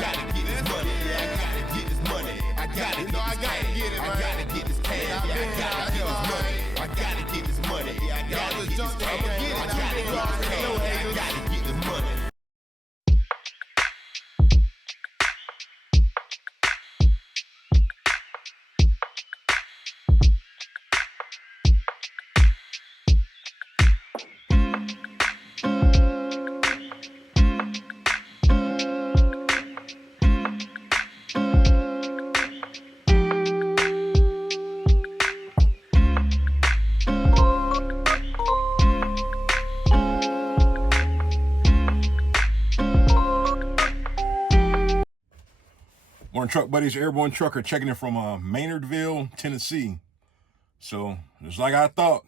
gotta get this money. I gotta get this money. I gotta get this cash. I gotta get this cash. I gotta get this money. I gotta get this money. I gotta get this cash. I gotta get this money. Morning, Truck Buddies, Airborne Trucker, checking in from Maynardville, Tennessee. So, just like I thought,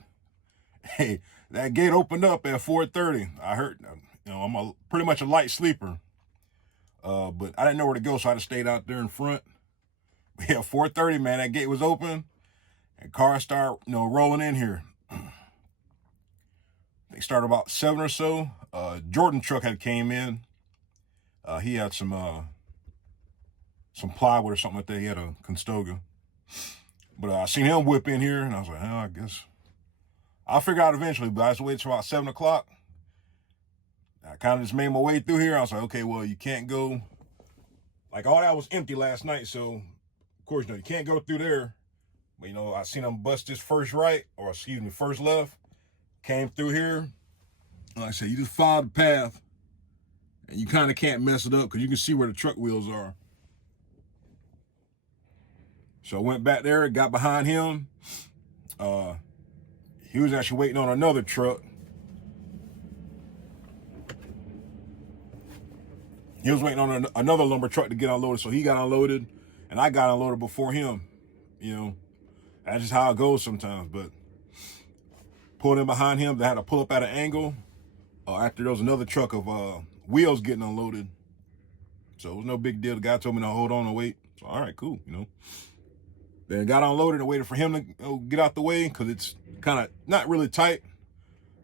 hey, that gate opened up at 4:30. I heard, I'm pretty much a light sleeper, but I didn't know where to go, so I just stayed out there in front. But yeah, 4:30, man, that gate was open, and cars started, rolling in here. They started about 7 or so. Jordan truck had came in. He had some plywood or something like that. He had a Constoga. But I seen him whip in here, and I was like, I guess I'll figure out eventually, but I just waited till about 7 o'clock. I kind of just made my way through here. I was like, okay, well, you can't go. Like, all that was empty last night, so, of course, you can't go through there. But, I seen him bust his first right, or excuse me, first left. Came through here. Like I said, you just follow the path, and you kind of can't mess it up because you can see where the truck wheels are. So I went back there, got behind him. He was actually waiting on another truck. He was waiting on another lumber truck to get unloaded, so he got unloaded, and I got unloaded before him. That's just how it goes sometimes. But pulled in behind him, they had to pull up at an angle. After there was another truck of wheels getting unloaded. So it was no big deal. The guy told me to hold on and wait. So, all right, cool, Then got unloaded and waited for him to get out the way because it's kind of not really tight,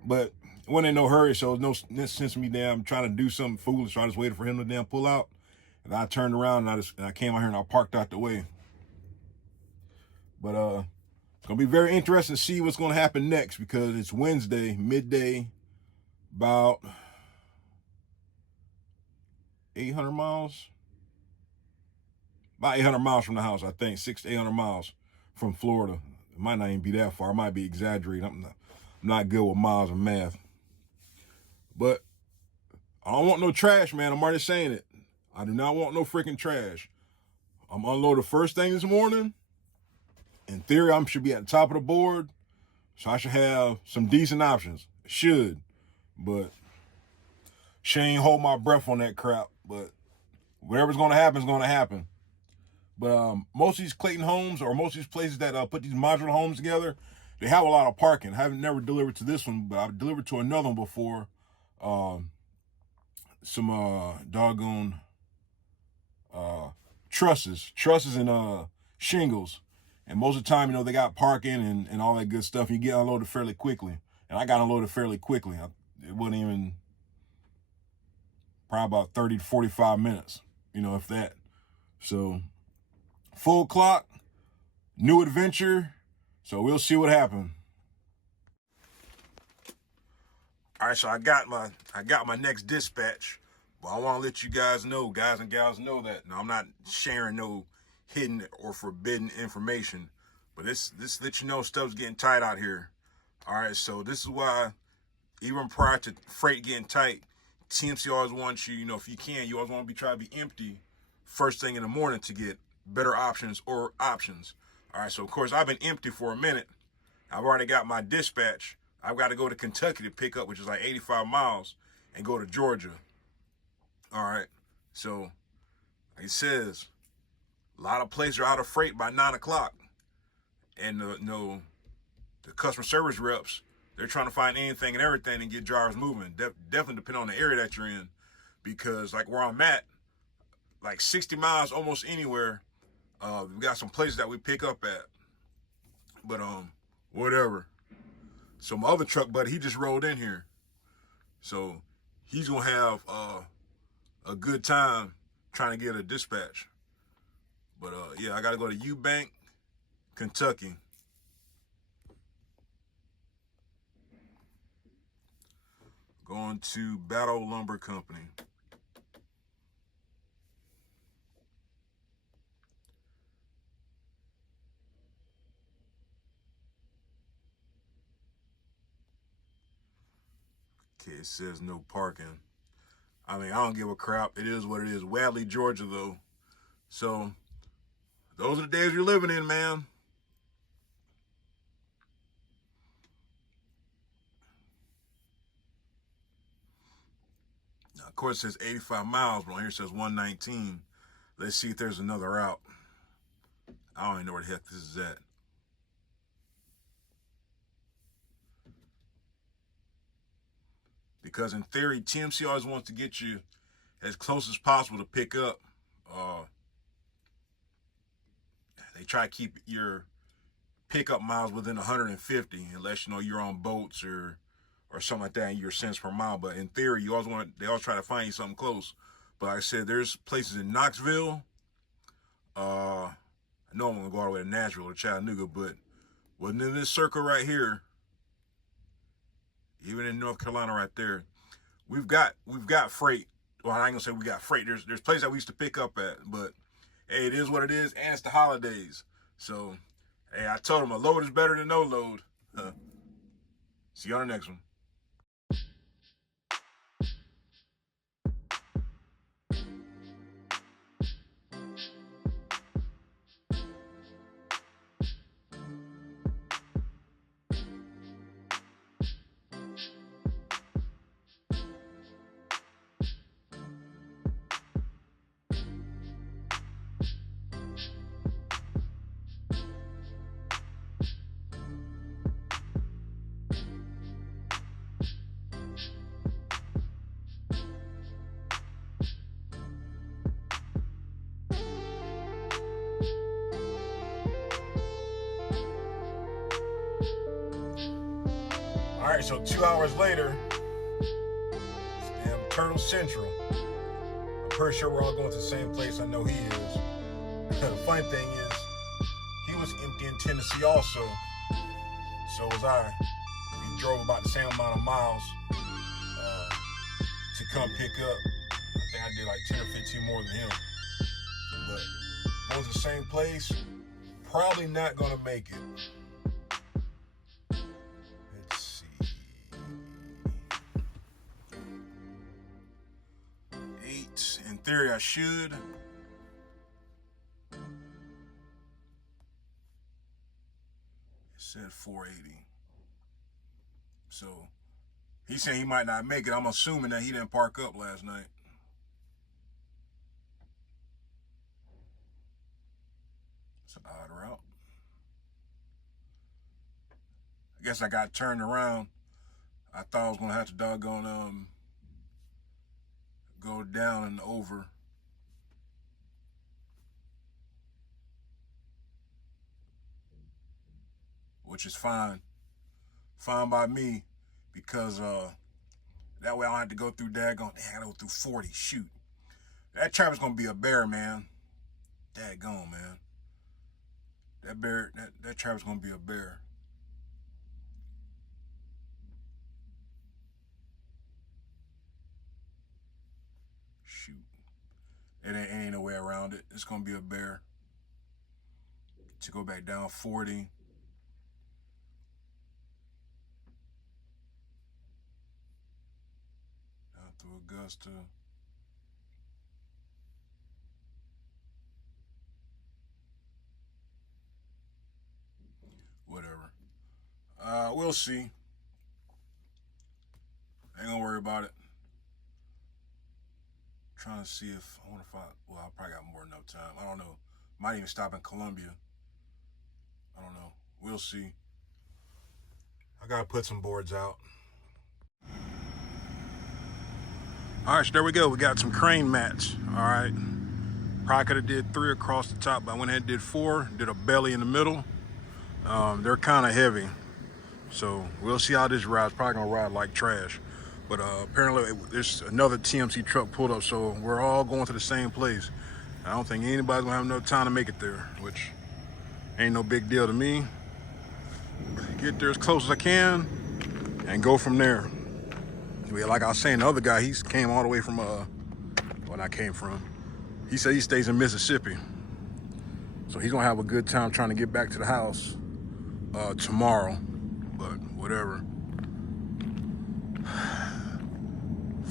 but it wasn't in no hurry, so there's no sense of me trying to do something foolish. So I just waited for him to pull out, and I turned around and I came out here and I parked out the way. But it's gonna be very interesting to see what's gonna happen next because it's Wednesday midday, about 800 miles. About 800 miles from the house, I think, 600 to 800 miles from Florida. It might not even be that far. I might be exaggerating. I'm not good with miles and math. But I don't want no trash, man. I'm already saying it. I do not want no freaking trash. I'm unloaded first thing this morning. In theory, I should be at the top of the board. So I should have some decent options. Should. But she ain't hold my breath on that crap. But whatever's going to happen is going to happen. But most of these Clayton homes or most of these places that put these modular homes together, they have a lot of parking. I haven't never delivered to this one, but I've delivered to another one before. Some doggone trusses and shingles. And most of the time, they got parking and all that good stuff. You get unloaded fairly quickly. And I got unloaded fairly quickly. It wasn't even probably about 30 to 45 minutes, if that. So full clock, new adventure. So we'll see what happens. All right, so I got my next dispatch. But I want to let you guys know, guys and gals, know that I'm not sharing no hidden or forbidden information. But this lets you know stuff's getting tight out here. All right, so this is why even prior to freight getting tight, TMC always wants you, if you can, you always want to try to be empty first thing in the morning to get better options or options. All right, so of course I've been empty for a minute. I've already got my dispatch. I've got to go to Kentucky to pick up, which is like 85 miles, and go to Georgia. All right, so like it says, a lot of places are out of freight by 9 o'clock. And the customer service reps, they're trying to find anything and everything and get drivers moving. Definitely depending on the area that you're in. Because like where I'm at, like 60 miles almost anywhere, we got some places that we pick up at. But whatever. So my other truck buddy, he just rolled in here. So he's gonna have a good time trying to get a dispatch. But yeah, I got to go to Eubank, Kentucky. Going to Battle Lumber Company. Okay, it says no parking. I mean, I don't give a crap. It is what it is. Wadley, Georgia, though. So, those are the days you're living in, man. Now, of course, it says 85 miles, but on here it says 119. Let's see if there's another route. I don't even know where the heck this is at. Because in theory, TMC always wants to get you as close as possible to pick up. They try to keep your pickup miles within 150, unless you know you're on boats or something like that, and you're cents per mile. But in theory, they always try to find you something close. But like I said, there's places in Knoxville. I know I'm gonna go all the way to Nashville or Chattanooga, but within this circle right here, even in North Carolina right there, we've got freight. Well, I ain't gonna say we got freight. There's places that we used to pick up at, but hey, it is what it is, and it's the holidays. So, hey, I told them a load is better than no load. See you on the next one. All right, so 2 hours later, it's damn Turtle Central. I'm pretty sure we're all going to the same place. I know he is. The funny thing is, he was empty in Tennessee also. So was I. We drove about the same amount of miles to come pick up. I think I did like 10 or 15 more than him. But going to the same place, probably not going to make it. In theory, I should. It said 480. So he's saying he might not make it. I'm assuming that he didn't park up last night. It's an odd route. I guess I got turned around. I thought I was gonna have to doggone go down and over. Which is fine. Fine by me, because that way I don't have to go through daggone. I gotta go through 40. Shoot. That traffic's gonna be a bear, man. Daggone, man. That traffic's gonna be a bear. Shoot. It ain't no way around it. It's gonna be a bear. To go back down 40. Down through Augusta. Whatever. We'll see. Ain't gonna worry about it. Trying to see if I probably got more than enough time. I don't know. Might even stop in Columbia. I don't know. We'll see. I gotta put some boards out. All right, so there we go. We got some crane mats. All right. Probably could have did 3 across the top, but I went ahead and did 4. Did a belly in the middle. They're kind of heavy. So we'll see how this rides. Probably gonna ride like trash. But apparently there's another TMC truck pulled up, so we're all going to the same place. I don't think anybody's gonna have enough time to make it there, which ain't no big deal to me. Get there as close as I can and go from there. Like I was saying, the other guy, he came all the way from, when I came from. He said he stays in Mississippi. So he's gonna have a good time trying to get back to the house tomorrow, but whatever.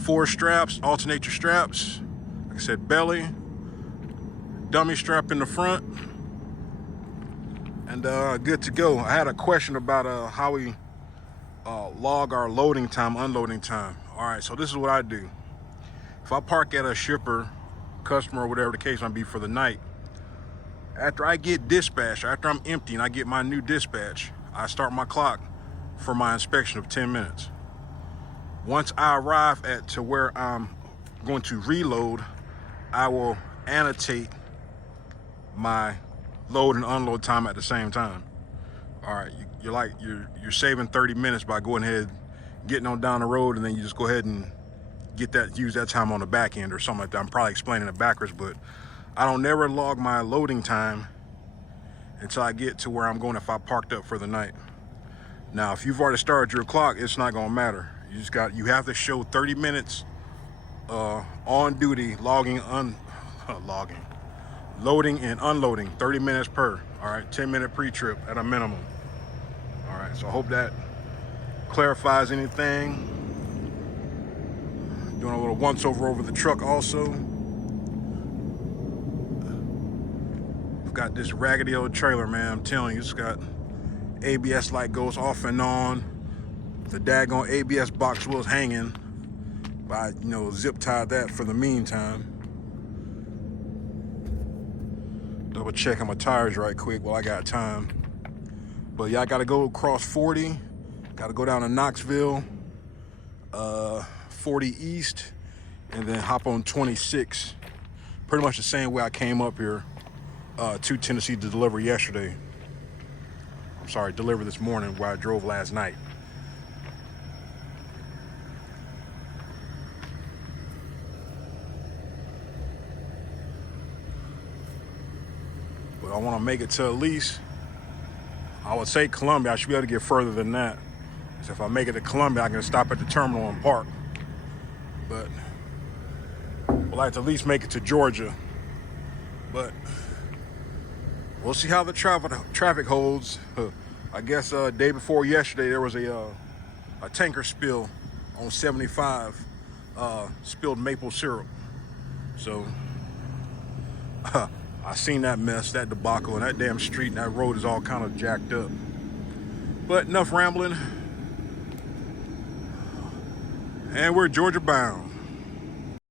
4 straps, alternate your straps. Like I said, belly, dummy strap in the front, and good to go. I had a question about how we log our loading time, unloading time. All right, so this is what I do. If I park at a shipper, customer, or whatever the case might be for the night, after I get dispatched, after I'm empty and I get my new dispatch, I start my clock for my inspection of 10 minutes. Once I arrive to where I'm going to reload, I will annotate my load and unload time at the same time. All right, you're saving 30 minutes by going ahead, getting on down the road, and then you just go ahead and use that time on the back end or something like that. I'm probably explaining it backwards, but I don't never log my loading time until I get to where I'm going if I parked up for the night. Now, if you've already started your clock, it's not gonna matter. You have to show 30 minutes on duty, loading and unloading, 30 minutes per. All right, 10-minute pre-trip at a minimum. All right, so I hope that clarifies anything. Doing a little once over the truck also. I've got this raggedy old trailer, man. I'm telling you, it's got ABS light goes off and on. The daggone ABS box was hanging. I, zip tied that for the meantime. Double checking my tires right quick while I got time. But yeah, I gotta go across 40. Gotta go down to Knoxville, 40 East, and then hop on 26. Pretty much the same way I came up here to Tennessee to deliver yesterday. I'm sorry, deliver this morning where I drove last night. But I want to make it to at least, I would say Columbia. I should be able to get further than that. So if I make it to Columbia, I can stop at the terminal and park. But I'd like to at least make it to Georgia. But we'll see how the traffic holds. I guess day before yesterday, there was a tanker spill on 75, spilled maple syrup. So I seen that mess, that debacle, and that damn street and that road is all kind of jacked up. But enough rambling. And we're Georgia bound.